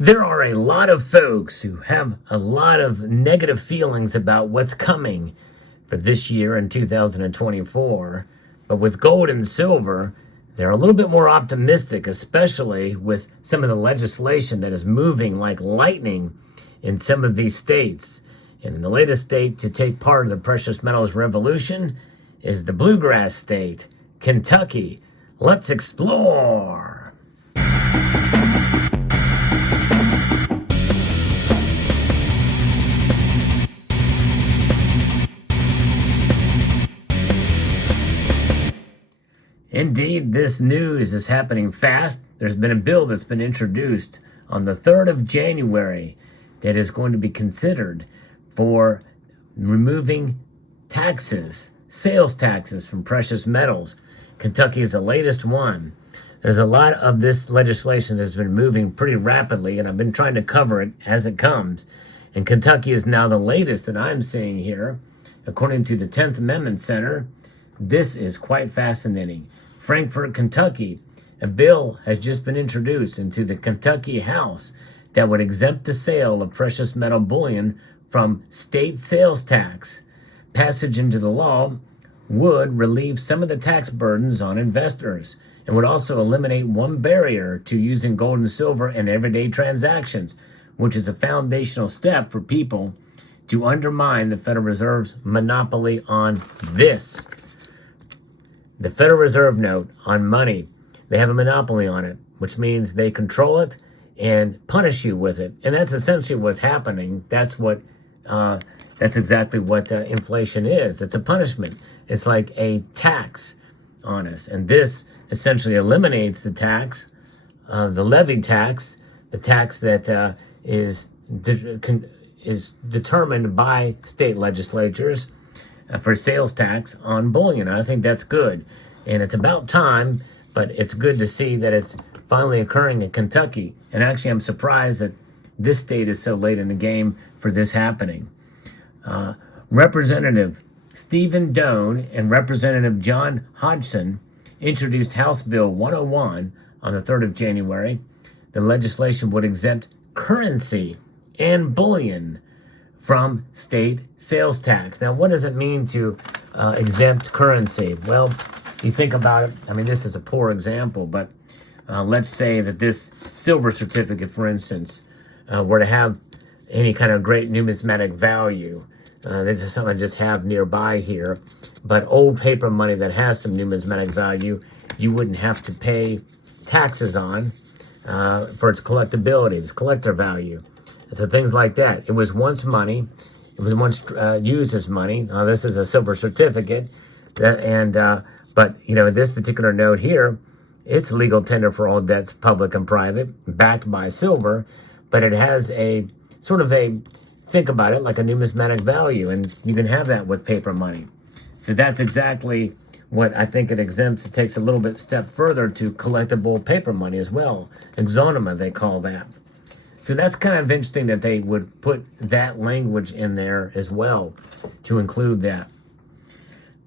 There are a lot of folks who have a lot of negative feelings about what's coming for this year in 2024. But with gold and silver, they're a little bit more optimistic, especially with some of the legislation that is moving like lightning in some of these states. And in the latest state to take part of the precious metals revolution is the bluegrass state, Kentucky. Let's explore. Indeed, this news is happening fast. There's been a bill that's been introduced on the 3rd of January that is going to be considered for removing taxes, sales taxes from precious metals. Kentucky is the latest one. There's a lot of this legislation that's been moving pretty rapidly, and I've been trying to cover it as it comes. And Kentucky is now the latest that I'm seeing here. According to the 10th Amendment Center, this is quite fascinating. Frankfort, Kentucky, a bill has just been introduced into the Kentucky House that would exempt the sale of precious metal bullion from state sales tax. Passage into the law would relieve some of the tax burdens on investors and would also eliminate one barrier to using gold and silver in everyday transactions, which is a foundational step for people to undermine the Federal Reserve's monopoly on this. The Federal Reserve note on money, they have a monopoly on it, which means they control it and punish you with it. And that's essentially what's happening. That's exactly what inflation is. It's a punishment. It's like a tax on us. And this essentially eliminates the tax, the levy tax, the tax that is determined by state legislatures for sales tax on bullion. And I think that's good. And it's about time, but it's good to see that it's finally occurring in Kentucky. And actually, I'm surprised that this state is so late in the game for this happening. Representative Stephen Doane and Representative John Hodgson introduced House Bill 101 on the 3rd of January. The legislation would exempt currency and bullion from state sales tax. Now, what does it mean to exempt currency? Well, you think about it, I mean, this is a poor example, but let's say that this silver certificate, for instance, were to have any kind of great numismatic value. This is something I just have nearby here. But old paper money that has some numismatic value, you wouldn't have to pay taxes on for its collectability, its collector value. So things like that. It was once money. It was once used as money. This is a silver certificate. But, you know, this particular note here, it's legal tender for all debts, public and private, backed by silver. But it has a sort of a, think about it, like a numismatic value. And you can have that with paper money. So that's exactly what I think it exempts. It takes a little bit step further to collectible paper money as well. Exonema, they call that. So that's kind of interesting that they would put that language in there as well to include that.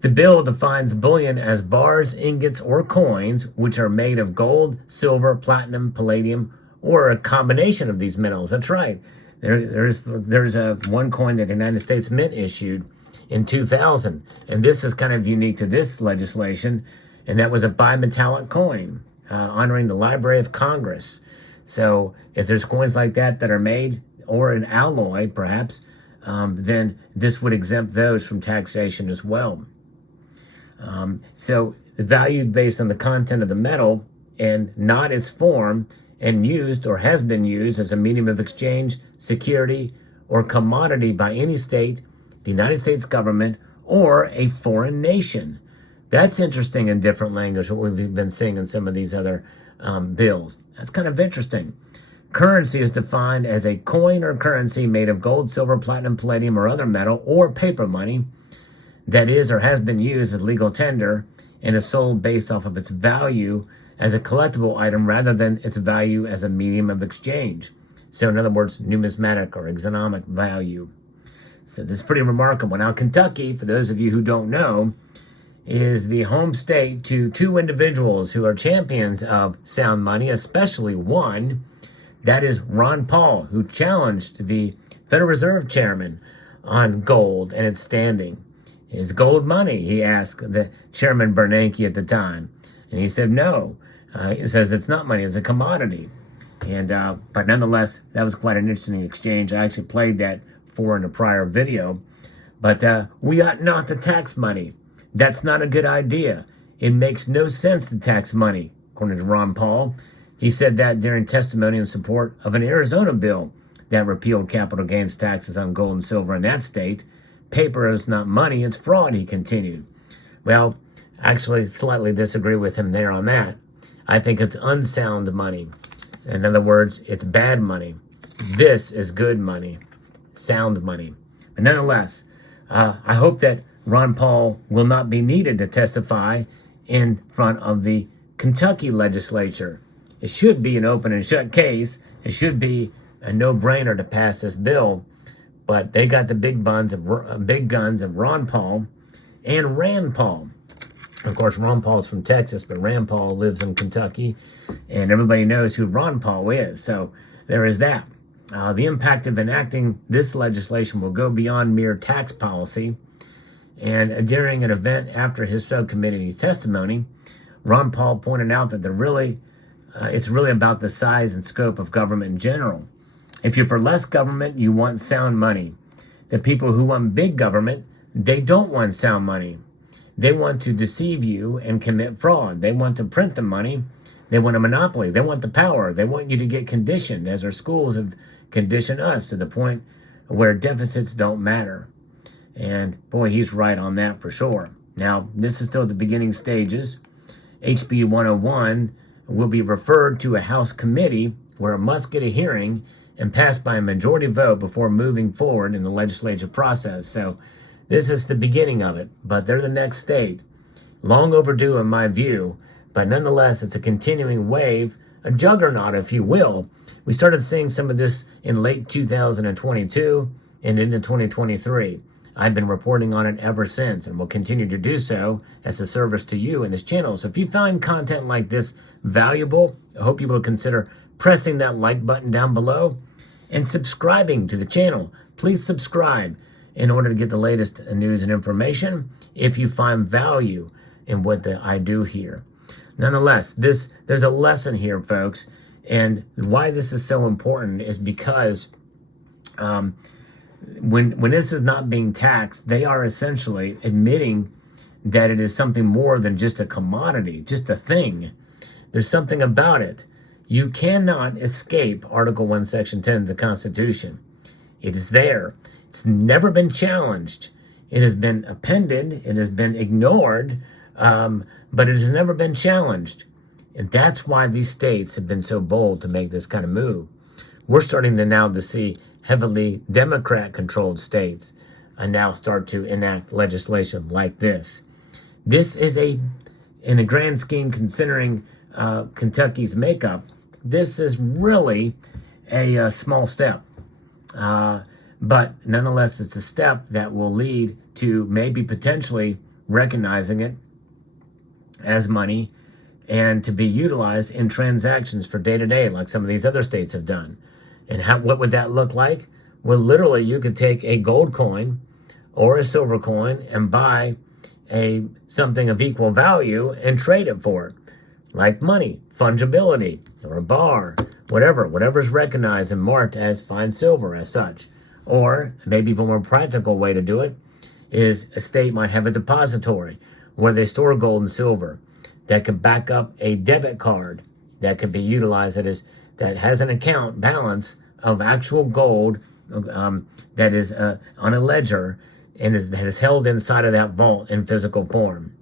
The bill defines bullion as bars, ingots, or coins which are made of gold, silver, platinum, palladium, or a combination of these metals. That's right. There's one coin that the United States Mint issued in 2000, and this is kind of unique to this legislation, and that was a bimetallic coin honoring the Library of Congress. So if there's coins like that that are made, or an alloy perhaps, then this would exempt those from taxation as well. So valued based on the content of the metal and not its form, and used or has been used as a medium of exchange, security, or commodity by any state, the United States government, or a foreign nation. That's interesting in different language, what we've been seeing in some of these other bills. That's kind of interesting. Currency is defined as a coin or currency made of gold, silver, platinum, palladium, or other metal, or paper money that is or has been used as legal tender and is sold based off of its value as a collectible item rather than its value as a medium of exchange. So in other words, numismatic or exonomic value. So this is pretty remarkable. Now, Kentucky, for those of you who don't know, is the home state to two individuals who are champions of sound money, especially one That is Ron Paul, who challenged the Federal Reserve chairman on gold and its standing. Is gold money? He asked the chairman Bernanke at the time. And he said no. He says it's not money, it's a commodity. And but nonetheless, that was quite an interesting exchange. I actually played that in a prior video. But we ought not to tax money. That's not a good idea. It makes no sense to tax money, according to Ron Paul. He said that during testimony in support of an Arizona bill that repealed capital gains taxes on gold and silver in that state. Paper is not money, it's fraud, he continued. Well, actually slightly disagree with him there on that. I think it's unsound money. In other words, it's bad money. This is good money, sound money. But nonetheless, I hope that Ron Paul will not be needed to testify in front of the Kentucky legislature. It should be an open and shut case. It should be a no-brainer to pass this bill. But they got the big guns of Ron Paul and Rand Paul. Of course, Ron Paul's from Texas, but Rand Paul lives in Kentucky, and everybody knows who Ron Paul is. So there is that. The impact of enacting this legislation will go beyond mere tax policy. And during an event after his subcommittee testimony, Ron Paul pointed out that it's really about the size and scope of government in general. If you're for less government, you want sound money. The people who want big government, they don't want sound money. They want to deceive you and commit fraud. They want to print the money. They want a monopoly. They want the power. They want you to get conditioned, as our schools have conditioned us to the point where deficits don't matter. And boy, he's right on that for sure. Now, this is still the beginning stages. HB 101 will be referred to a House committee where it must get a hearing and passed by a majority vote before moving forward in the legislative process. So this is the beginning of it, but they're the next stage. Long overdue in my view, but nonetheless, it's a continuing wave, a juggernaut, if you will. We started seeing some of this in late 2022 and into 2023. I've been reporting on it ever since and will continue to do so as a service to you in this channel. So if you find content like this valuable, I hope you will consider pressing that like button down below and subscribing to the channel. Please subscribe in order to get the latest news and information if you find value in what I do here. Nonetheless, there's a lesson here, folks, and why this is so important is because when this is not being taxed, they are essentially admitting that it is something more than just a commodity, just a thing. There's something about it. You cannot escape Article 1, Section 10 of the Constitution. It is there. It's never been challenged. It has been appended. It has been ignored, but it has never been challenged. And that's why these states have been so bold to make this kind of move. We're starting to now to see heavily Democrat-controlled states now start to enact legislation like this. This is in a grand scheme, considering Kentucky's makeup, this is really a small step. But nonetheless, it's a step that will lead to maybe potentially recognizing it as money and to be utilized in transactions for day-to-day, like some of these other states have done. And what would that look like? Well, literally, you could take a gold coin or a silver coin and buy something of equal value and trade it for it, like money, fungibility, or a bar, whatever's recognized and marked as fine silver as such. Or maybe even a more practical way to do it is a state might have a depository where they store gold and silver that could back up a debit card that could be utilized that has an account balance of actual gold that is on a ledger and that is held inside of that vault in physical form.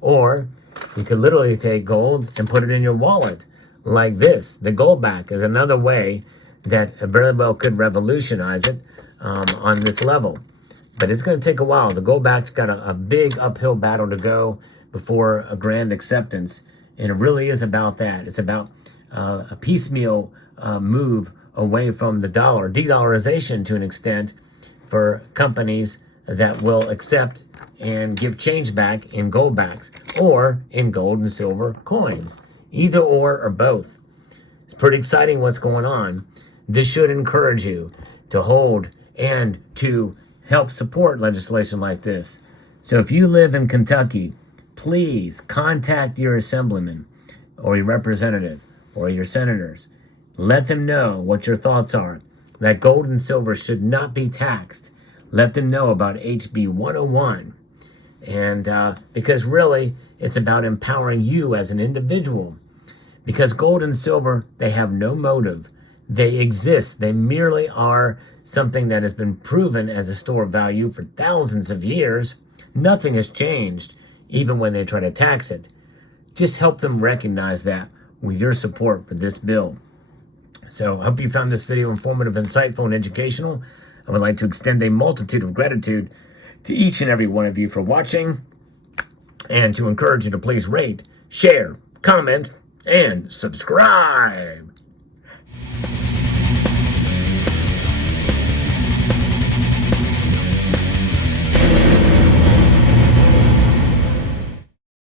Or you could literally take gold and put it in your wallet like this. The gold back is another way that very well could revolutionize it on this level. But it's going to take a while. The gold back's got a big uphill battle to go before a grand acceptance. And it really is about that. It's about a piecemeal move away from the dollar, de-dollarization to an extent for companies that will accept and give change back in gold backs or in gold and silver coins, either or both. pretty exciting what's going on. This should encourage you to hold and to help support legislation like this. So if you live in Kentucky, please contact your assemblyman or your representative or your senators. Let them know what your thoughts are, that gold and silver should not be taxed. Let them know about HB 101. And because really, it's about empowering you as an individual. Because gold and silver, they have no motive. They exist. They merely are something that has been proven as a store of value for thousands of years. Nothing has changed, even when they try to tax it. Just help them recognize that with your support for this bill. So I hope you found this video informative, insightful, and educational. I would like to extend a multitude of gratitude to each and every one of you for watching, and to encourage you to please rate, share, comment, and subscribe.